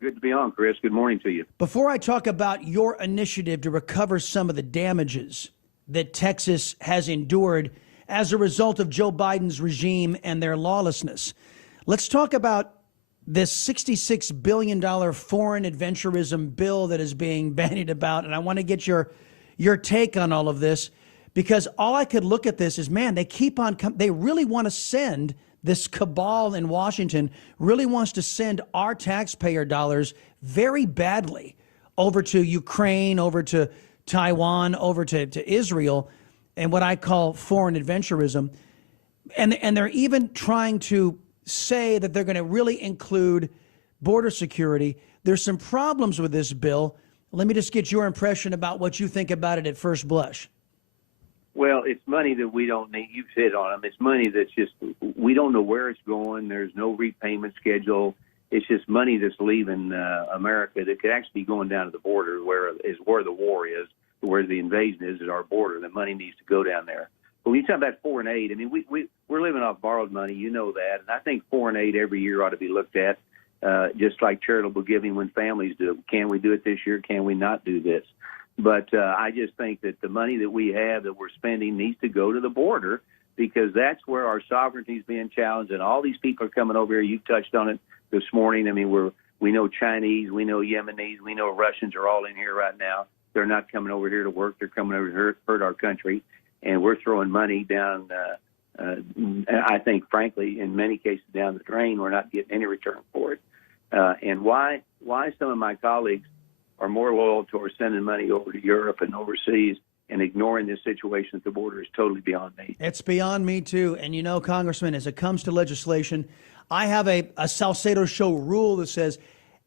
Good to be on, Chris. Good morning to you. Before I talk about your initiative to recover some of the damages that Texas has endured as a result of Joe Biden's regime and their lawlessness, let's talk about this $66 billion foreign adventurism bill that is being bandied about. And I want to get your take on all of this, because all I could look at this is, man, they keep on, they really want to send this cabal in Washington really wants to send our taxpayer dollars very badly over to Ukraine, over to Taiwan, over to Israel, and what I call foreign adventurism. And they're even trying to say that they're going to really include border security. There's some problems with this bill. Let me just get your impression about what you think about it at first blush. Well, it's money that we don't need. You've hit on them. It's money that's just, we don't know where it's going. There's no repayment schedule. It's just money that's leaving America that could actually be going down to the border where the war is, where the invasion is at our border. The money needs to go down there. But when you talk about foreign aid, I mean, we're living off borrowed money. You know that. And I think foreign aid every year ought to be looked at, just like charitable giving when families do it. Can we do it this year? Can we not do this? But I just think that the money that we have that we're spending needs to go to the border, because that's where our sovereignty is being challenged. And all these people are coming over here. You touched on it this morning. I mean, we know Chinese, we know Yemenis, we know Russians are all in here right now. They're not coming over here to work. They're coming over here to hurt our country. And we're throwing money down, I think, frankly, in many cases down the drain. We're not getting any return for it. And why some of my colleagues are more loyal to sending money over to Europe and overseas and ignoring this situation at the border is totally beyond me. It's beyond me, too. And, you know, Congressman, as it comes to legislation, I have a Salcedo show rule that says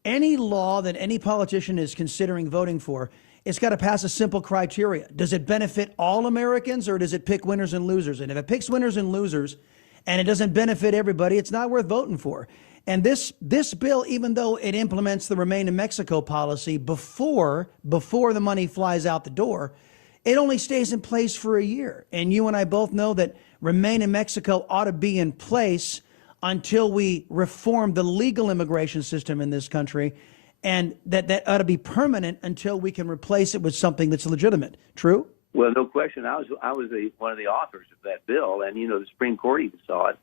any law that any politician is considering voting for, it's got to pass a simple criteria. Does it benefit all Americans, or does it pick winners and losers? And if it picks winners and losers and it doesn't benefit everybody, it's not worth voting for. And this bill, even though it implements the Remain in Mexico policy before the money flies out the door, it only stays in place for a year. And you and I both know that Remain in Mexico ought to be in place until we reform the legal immigration system in this country, and that ought to be permanent until we can replace it with something that's legitimate. True? Well, no question. I was one of the authors of that bill, and the Supreme Court even saw it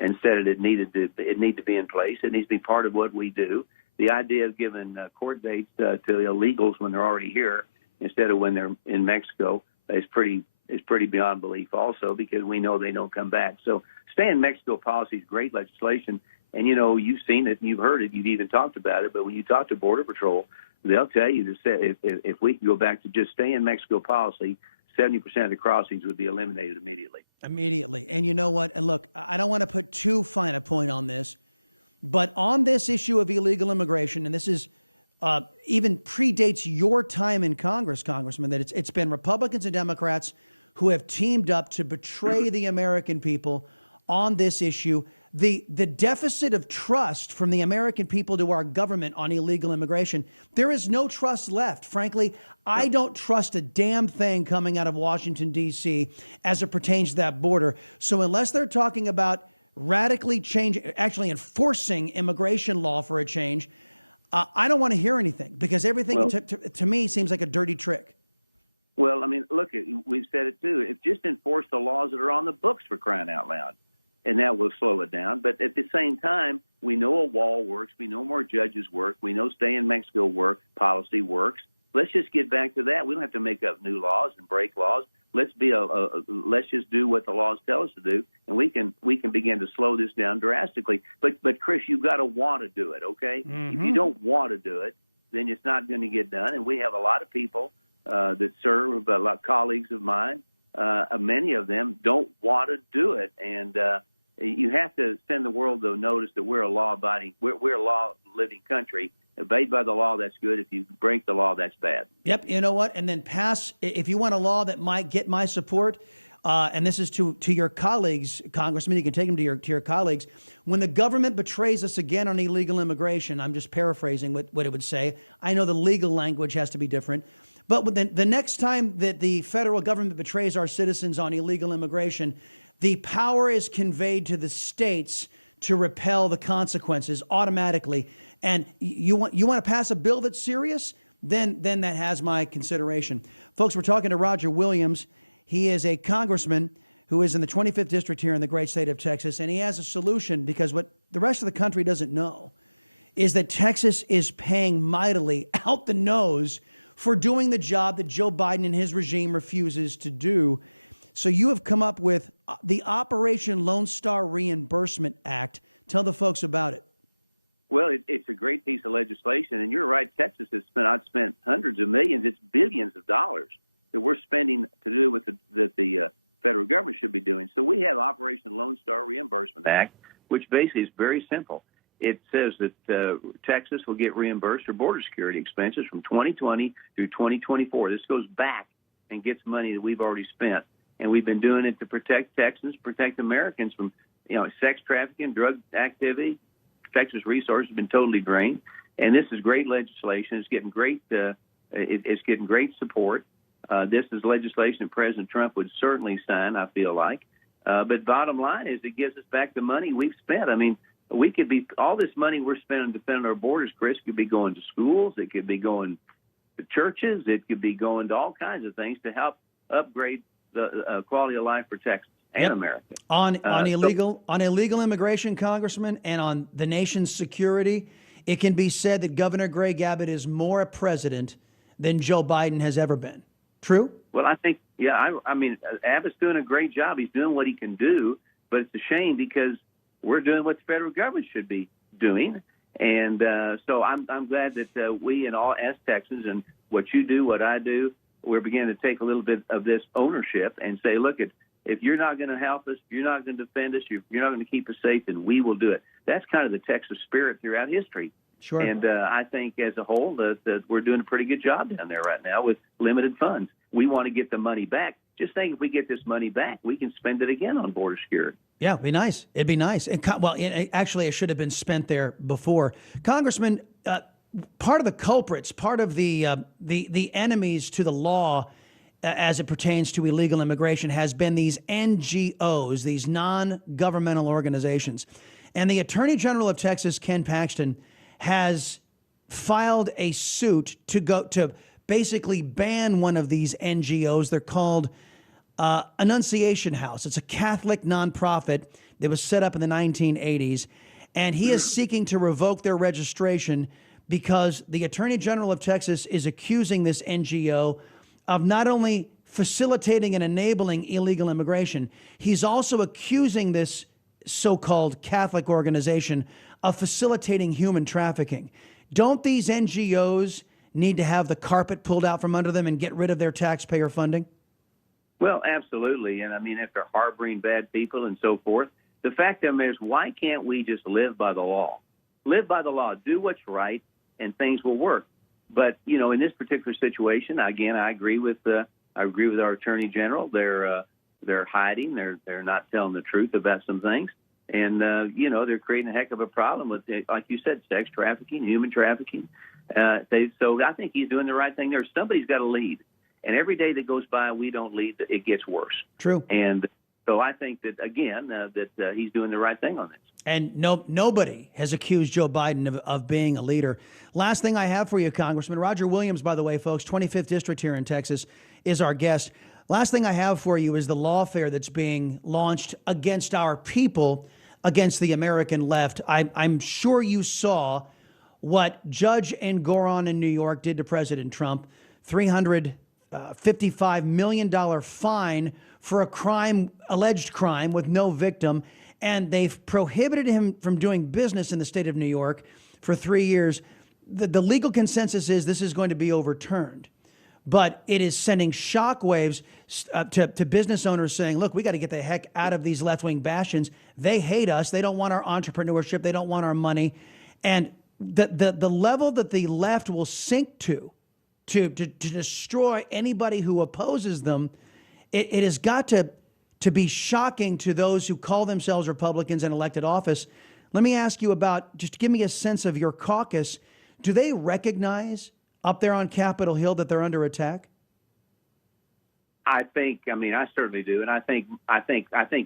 and said it needed to be in place. It needs to be part of what we do. The idea of giving court dates to illegals when they're already here instead of when they're in Mexico is pretty beyond belief also, because we know they don't come back. So stay in Mexico policy is great legislation. And, you've seen it and you've heard it. You've even talked about it. But when you talk to Border Patrol, they'll tell you to say if we can go back to just stay in Mexico policy, 70% of the crossings would be eliminated immediately. Immediately. And you know what? And look, I don't want to put too fine a point on this, but on this issue of illegal immigration, and this is even predates your time in Congress, Congressman, that it's been Republicans and Democrats who have teamed up to betray the American people on this issue. The deficit of trust from the American people to our government on illegal immigration, there is no trust left. Frankly, I don't trust a damn thing coming out of Washington, D.C. as it pertains to that border. So unless they're talking about radically actually enforcing immigration law for a change, I don't want to hear anything, because everything to me seems like a dirty trick. Well, I mean, look, we've said it too. Just enforce the laws that are on the books, for crying out loud. And that will slow it down. But at the same time, we know a wall works. We know more judges work. We know stay in Mexico policy works. Let's just get back to that. We don't have to make up new laws and break laws. Let's let's just do what the laws tell us to do, and we can begin to slow this down drastically. But Chris, you've got to want to do it, okay? Mm-hmm. If you don't want to do it, then it's not going to get done. And we have a lot of people that serve, a lot of colleagues of mine. Many of them don't want to do it, and you have to send the world, though, notice that we're a law-abiding, we're a law-living country. Obeyed by the law, that's good. If you break the law, that's bad. Yep. You know what? And then pass, if you want a law that might get my support, and this is to your colleagues, Congressman, you can take them to your colleagues. When the government betrays us again on illegal immigration, I'm just paraphrasing what it would say. I know the legal language has to be different. But the next time that the federal government betrays our citizens on illegal immigration, the power is conveyed to the states to repel the consequences automatically. And you want to pass a bill that's serious, then that has my consideration. Folks, we're talking to Roger Williams. He is a congressman who is in the 25th district here in the great state of Texas, and he has a solution, because what the rest of the country doesn't know is that Texas is paying mightily out the nose for doing the job that Joe Biden and his regime refuses to do. So you have come up with the Operation Lone Star Reimbursement Act. Tell the folks about it. Well, it's a great piece of legislation, and you're right. Texas has spent hundreds of millions. It's billions of dollars that we're spending to do with that the federal government should be doing. So we have Operation Lone Star Reimbursement Act, which basically is very simple. It says that Texas will get reimbursed for border security expenses from 2020 through 2024. This goes back and gets money that we've already spent, and we've been doing it to protect Texans, protect Americans from sex trafficking, drug activity. Texas resources have been totally drained, and this is great legislation. It's getting great. It's getting great support. This is legislation that President Trump would certainly sign, I feel like. But bottom line is, it gives us back the money we've spent. I mean, we could be all this money we're spending defending our borders, Chris, could be going to schools. It could be going to churches. It could be going to all kinds of things to help upgrade the quality of life for Texas and America. On illegal immigration, Congressman, and on the nation's security, it can be said that Governor Greg Abbott is more a president than Joe Biden has ever been. True? Well, I think, I mean, Abbott's doing a great job. He's doing what he can do, but it's a shame because we're doing what the federal government should be doing. And so I'm glad that we and all as Texans, and what you do, what I do, we're beginning to take a little bit of this ownership and say, look, if you're not going to help us, if you're not going to defend us, you're not going to keep us safe, then we will do it. That's kind of the Texas spirit throughout history. Sure. And I think as a whole that we're doing a pretty good job down there right now with limited funds. We want to get the money back. Just think, if we get this money back, we can spend it again on border security. Yeah, it'd be nice. It'd be nice. And actually, it should have been spent there before. Congressman, part of the culprits, part of the enemies to the law as it pertains to illegal immigration has been these NGOs, these non-governmental organizations. And the Attorney General of Texas, Ken Paxton, has filed a suit to basically ban one of these NGOs. They're called Annunciation House. It's a Catholic nonprofit that was set up in the 1980s. And he is seeking to revoke their registration because the Attorney General of Texas is accusing this NGO of not only facilitating and enabling illegal immigration, he's also accusing this so-called Catholic organization of facilitating human trafficking. Don't these NGOs need to have the carpet pulled out from under them and get rid of their taxpayer funding? Well, absolutely. And I mean, if they're harboring bad people and so forth, the fact of the matter is, why can't we just live by the law? Live by the law, do what's right, and things will work. But, in this particular situation, again, I agree with our Attorney General. They're hiding. They're not telling the truth about some things. And, they're creating a heck of a problem with, like you said, sex trafficking, human trafficking. So I think he's doing the right thing there. Somebody's got to lead. And every day that goes by, we don't lead, it gets worse. True. And so I think that, again, he's doing the right thing on this. And nobody has accused Joe Biden of being a leader. Last thing I have for you, Congressman. Roger Williams, by the way, folks, 25th District here in Texas, is our guest. Last thing I have for you is the lawfare that's being launched against our people, against the American left. I'm sure you saw what Judge Engoron in New York did to President Trump, $355 million fine for a alleged crime with no victim. And they've prohibited him from doing business in the state of New York for 3 years. The legal consensus is this is going to be overturned. But it is sending shockwaves to business owners saying, look, we got to get the heck out of these left-wing bastions. They hate us. They don't want our entrepreneurship. They don't want our money. And the level that the left will sink to destroy anybody who opposes them, it has got to be shocking to those who call themselves Republicans in elected office. Let me ask you about, just to give me a sense of your caucus, do they recognize up there on Capitol Hill that they're under attack? I certainly do. And I think,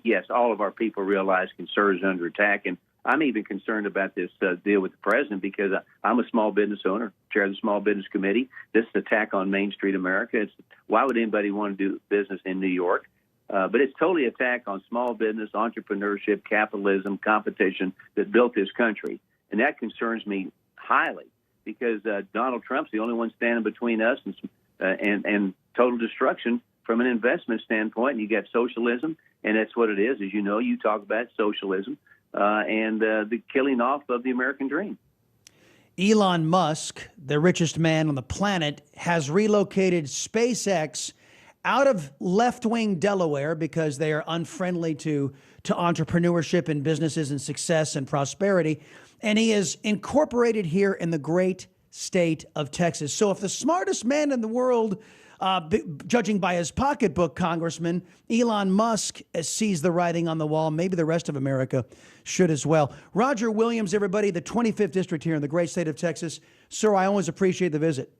yes, all of our people realize conservatives are under attack. And I'm even concerned about this deal with the president because I'm a small business owner, chair of the Small Business Committee. This is an attack on Main Street America. Why would anybody want to do business in New York? But it's totally an attack on small business, entrepreneurship, capitalism, competition that built this country. And that concerns me highly because Donald Trump's the only one standing between us and total destruction from an investment standpoint. And you got socialism, and that's what it is. As you know, you talk about socialism and the killing off of the American dream. Elon Musk, the richest man on the planet, has relocated SpaceX out of left-wing Delaware because they are unfriendly to entrepreneurship and businesses and success and prosperity. And he is incorporated here in the great state of Texas. So if the smartest man in the world, judging by his pocketbook, Congressman, Elon Musk sees the writing on the wall, maybe the rest of America should as well. Roger Williams, everybody, the 25th district here in the great state of Texas. Sir, I always appreciate the visit.